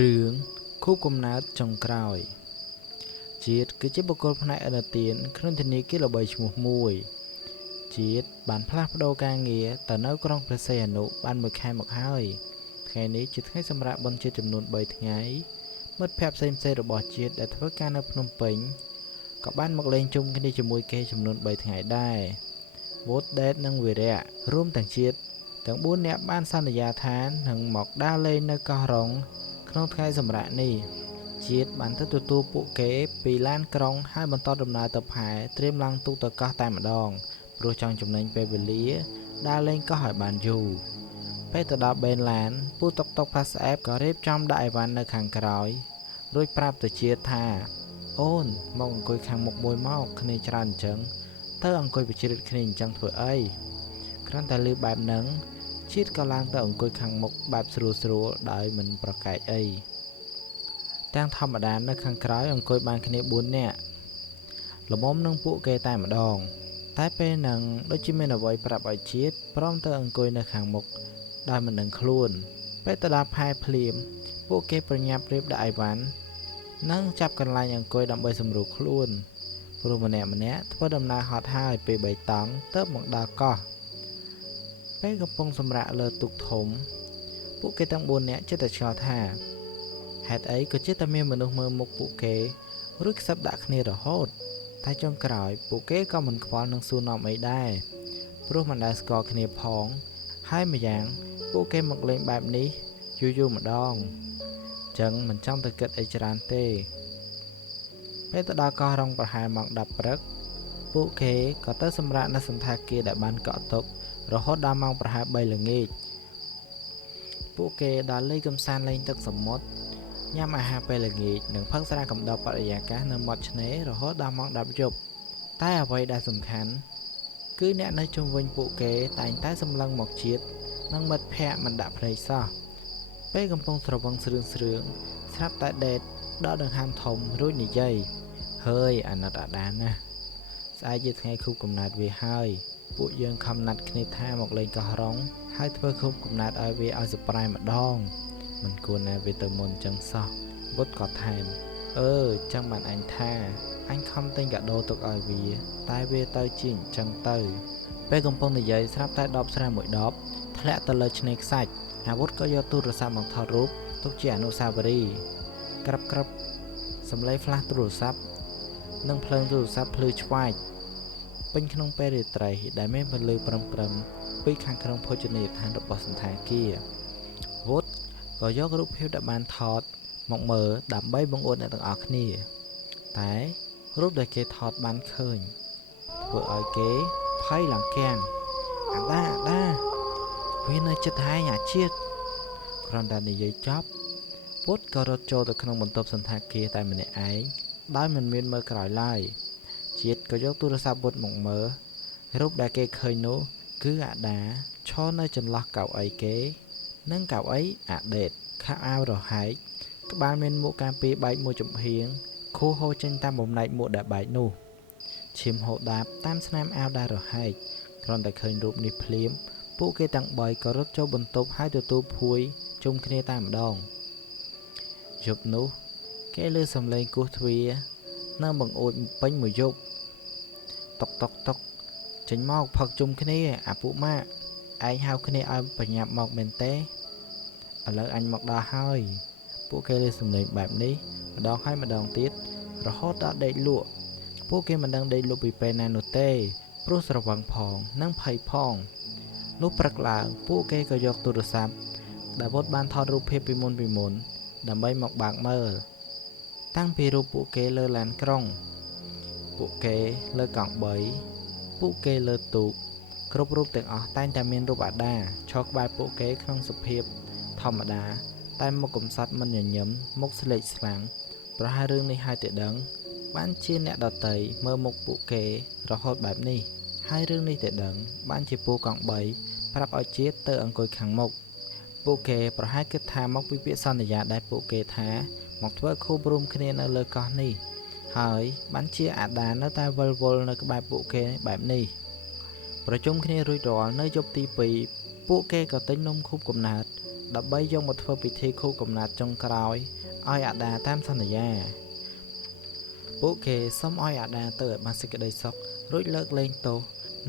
រឿងគូបកំណើតចុងក្រោយជាតិគឺជាបុគ្គលផ្នែកអនុទានក្នុងធនាគារល្បីឈ្មោះមួយជាតិបានផ្លាស់ប្ដូរការងារទៅនៅក្រុងព្រះសីហនុបាន1ខែមកហើយថ្ងៃនេះជាថ្ងៃសម្រាប់បុណ្យជាតិចំនួន3ថ្ងៃមិត្តភ័ក្តិផ្សេងៗរបស់ជាតិដែលធ្វើការនៅភ្នំពេញក៏បានមកលេងជុំគ្នាជាមួយគេចំនួន3ថ្ងៃដែរវ៉ូតដេតនិងវីរៈរួមទាំងជាតិទាំង4នាក់បានសន្យាថានឹងមកដើរលេងនៅកោះរ៉ុងក្នុងថ្ងៃសម្រាកនេះជាតិបានទៅទទួលពួកគេពីឡានក្រុងហើយបន្តដំណើរទៅផែត្រៀមឡើងទូកទៅកោះតែម្ដងព្រោះចង់ចំណេញពេលវេលាដើរលេងកោះឲ្យបានយូរពេលទៅដល់បេនឡានពូតុកតុក PassApp ក៏រៀបចំដាក់អីវ៉ាន់នៅខាងក្រោយរួចប្រាប់ទៅជាតិថាអូនមកអង្គុយខាងមុខមួយមកគ្នាច្រើនអញ្ចឹងទៅអង្គុយបជ្រៀតគ្នាអញ្ចឹងធ្វើអីគ្រាន់តែលឺបែបហ្នឹងជាតិក៏ឡើងទៅអង្គុយខាងមុខបែបស្រួលៗដោយមិនប្រកែកអីទាំងធម្មតានៅខាងក្រោយអង្គុយបានគ្នា4នាក់ល្មមនឹងពួកគេតែម្ដងតែពេលហ្នឹងដូចជាមានអ្វីប្រាប់ឲ្យជាតិព្រមទៅអង្គុយនៅខាងមុខដោយមិនដឹងខ្លួនពេលទៅដល់ផែភ្លាមពួកគេប្រញាប់រៀបដាក់អីវ៉ាន់និងចាប់កន្លែងអង្គុយដើម្បីសម្រួលខ្លួនព្រោះម្នាក់ធ្វើដំណើរហត់ហើយពេល3តង់ទៅមកដល់កោះពេលកំពុងសម្រាកលើទូកធំពួកគេទាំង4នាក់ចិត្តតែឆ្ងល់ថាហេតុអីក៏ជាតែមានមនុស្សមើលមុខពួកគេរួចខ្សឹបដាក់គ្នារហូតតែចុងក្រោយពួកគេក៏មិនខ្វល់នឹងសួរនាំអីដែរព្រោះមិនដែលស្គាល់គ្នាផងហើយម្យ៉ាងពួកគេមកលេងបែបនេះយូរម្ដងចឹងមិនចង់ទៅគិតអីច្រើនទេពេលទៅដល់កោះរ៉ុងប្រហែលម៉ោង10ព្រឹកពួកគេក៏ទៅសម្រាកនៅសន្តាគារដែលបានកក់ទុករហូតដល់ម៉ោងប្រហែល3ល្ងាចពួកគេដើរលេងកម្សាន្តលេងទឹកសមុទ្រញ៉ាំអាហារពេលល្ងាចនិងផឹកស្រាកំដៅបរិយាកាសនៅមាត់ឆ្នេររហូតដល់ម៉ោង10យប់តែអ្វីដែលសំខាន់គឺអ្នកនៅជុំវិញពួកគេតែងតែសម្លឹងមកជាតិនិងមិត្តភ័ក្តិមិនដាក់ភ្នែកសោះពេលកំពុងស្រវឹងស្រឿងស្រាប់តែដេតដកដង្ហើមធំរួចនិយាយហើយអាណិតអាដានណាស្អែកជាថ្ងៃខួបកំណើតវាហើយពួកយើងខំណាត់គ្នាថាមកលេងកោះរ៉ុងហើយធ្វើខួបកំណើតឲ្យវាឲ្យសប្រែម្ដងមិនគួរណាវាទៅមុនចឹងសោះវុតក៏ថែមចឹងបានអញថាអញខំទិញកាដូទុកឲ្យវាតែវាទៅជាអញ្ចឹងទៅពេលកំពុងនិយាយស្រាប់តែដបស្រាមួយដបធ្លាក់ទៅលើឆ្នេរខ្សាច់អាវុធក៏យកទូរស័ព្ទមកថតរូបទុកជាអនុស្សាវរីយ៍ក្រាប់សំឡេងផ្លាស់ទូរស័ព្ទនិងភ្លើងទូរស័ព្ទភ្លឺឆ្វាចពេញក្នុងពេលរាត្រីដែលមានពន្លឺព្រឹមពីខាងក្នុងភោជនីយដ្ឋានរបស់សន្តាគារវុតក៏យករូបភាពដែលបានថតមកមើលដើម្បីបង្អួតអ្នកទាំងអស់គ្នាតែរូបដែលគេថតបានឃើញធ្វើឲ្យគេភ័យឡើងគាំងអាដាវានៅចិត្តហើយអាជាតិគ្រាន់តែនិយាយចប់ពុតក៏រត់ចូលទៅក្នុងបន្ទប់សន្តាគារតែម្នាក់ឯងដោយមិនមានមើលក្រោយឡើយជាតិក៏យកទូរស័ព្ទពុតមកមើលរូបដែលគេឃើញនោះគឺអាដាឈរនៅចន្លោះកៅអីគេនិងកៅអីអាដេតខោអាវរហែកក្បាលមានមួកការពារបែកមួយចំហៀងខួរហូរចេញតាមបំណែកមួកដែលបែកនោះឈាមហូរដាបតាមស្នាមអាវដែលរហែកគ្រាន់តែឃើញរូបនេះភ្លាមពួកគេទាំង3ក៏រត់ចូលបន្ទប់ហើយទទួលភួយជុំគ្នាតែម្ដងយប់នោះគេឮសំឡេងគោះទ្វារនៅបង្អួចពេញមួយយប់តុកចេញមកផឹកជុំគ្នាអាពួកម៉ាក់ឯងហៅគ្នាឲ្យបញ្ញាប់មកមែនទេឥឡូវអញមកដល់ហើយពួកគេលើសំឡេងបែបនេះម្ដងហើយម្ដងទៀតរហូតដល់ដេកលក់ពួកគេមិនដឹងដេកលក់ពីពេលណានោះទេព្រោះស្រវឹងផងនិងភ័យផងលុះព្រឹកឡើងពួកគេក៏យកទូរស័ព្ទដែលវុតបានថតរូបភាពពីមុនដើម្បីមកបើកមើលតាំងពីរូបពួកគេលើឡានក្រុងពួកគេលើកង់3ពួកគេលើទូកគ្រប់រូបទាំងអស់តែងតែមានរូបអាដាឈរក្បែរពួកគេក្នុងសភាពធម្មតាតែមុខកំសត់មិនញញឹមមុខស្លេកស្លាំងប្រហែលរឿងនេះហើយតែដឹងបានជាអ្នកដតីមើលមុខពួកគេរហូតបែបនេះហើយរឿងនេះតែដឹងបានជាពូកង់3ប្រាប់ឲ្យជាតិទៅអង្គុយខាងមុខពួកគេប្រហែលគិតថាមកពីពាក្យសន្យាដែលពួកគេថាមកធ្វើខួបរួមគ្នានៅលើកោះនេះហើយបានជាអាដានៅតែវិលវល់នៅក្បែរពួកគេបែបនេះប្រជុំគ្នារួចរាល់នៅយប់ទី2ពួកគេក៏ទិញនំខួបកំណើត ដើម្បីយកមកធ្វើពិធីខួបកំណើតចុងក្រោយឲ្យអាដាតាមសន្យាពួកគេសុំឲ្យអាដាទៅឲ្យបានសេចក្តីសុខរួចលើកលែងទោស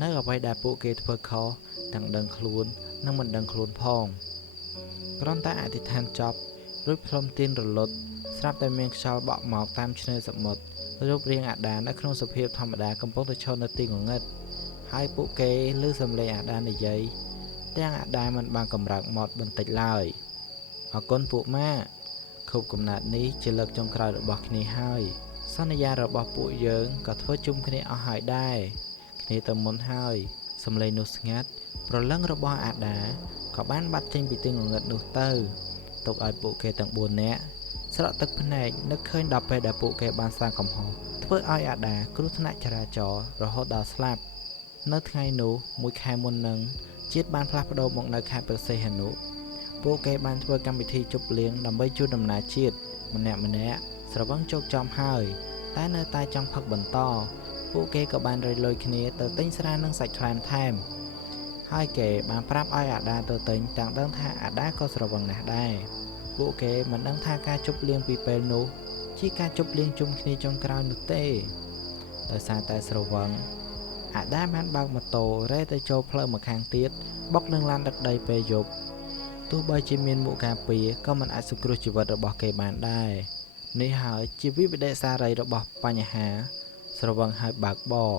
នៅអ្វីដែលពួកគេធ្វើខុសទាំងដឹងខ្លួននិងមិនដឹងខ្លួនផងគ្រាន់តែអធិដ្ឋានចប់រួចផ្លុំទៀនរលត់ស្រាប់តែមានខ្យល់បក់មកតាមឆ្នេរសមុទ្ររូបរាងអាដានៅក្នុងសភាពធម្មតាកំពុងតែឈរនៅទីងងឹតហើយពួកគេឮសំឡេងអាដានិយាយទាំងអាដាមិនបានកម្រើកមាត់បន្តិចឡើយអរគុណពួកម៉ាខូបកំណើតនេះជាលើកចុងក្រោយរបស់គ្នាហើយសន្យារបស់ពួកយើងក៏ធ្វើជុំគ្នាអស់ហើយដែរគ្នាទៅមុនហើយសំឡេងនោះស្ងាត់ប្រលឹងរបស់អាដាក៏បានបាត់ចេញពីទីងងឹតនោះទៅទុកឲ្យពួកគេទាំង4នាក់ស្រក់ទឹកភ្នែកនឹកឃើញដល់ពេលដែលពួកគេបានសាងកំហុសធ្វើឲ្យអាដាគ្រោះថ្នាក់ចរាចរណ៍រហូតដល់ស្លាប់នៅថ្ងៃនោះមួយខែមុននឹងជាតិបានផ្លាស់ប្ដូរមកនៅខេត្តព្រះសីហនុពួកគេបានធ្វើកម្មវិធីជប់លៀងដើម្បីជួយដំណើរជាតិម្នាក់ស្រវឹងជោគចំហើយតែនៅតែចង់ផឹកបន្តពួកគេក៏បានរៃលុយគ្នាទៅទិញស្រានិងសាច់ខ្លានថែមហើយគេបានប្រាប់ឲ្យអាដាទៅទិញទាំងដឹងថាអាដាក៏ស្រវឹងណាស់ដែរពួកគេមិនដឹងថាការជប់លៀងពីពេលនោះជាការជប់លៀងជុំគ្នាចុងក្រោយនោះទេដោយសារតែស្រវឹងអាដាបានបើកម៉ូតូរ៉េទៅចូលផ្លូវម្ខាងទៀតបុកនឹងឡានដឹកដីពេលយប់ទោះបីជាមានមួកការពារក៏មិនអាចសង្គ្រោះជីវិតរបស់គេបានដែរនេះហើយជាវិបដិសារីរបស់បញ្ហាស្រវឹងហើយបើកបរ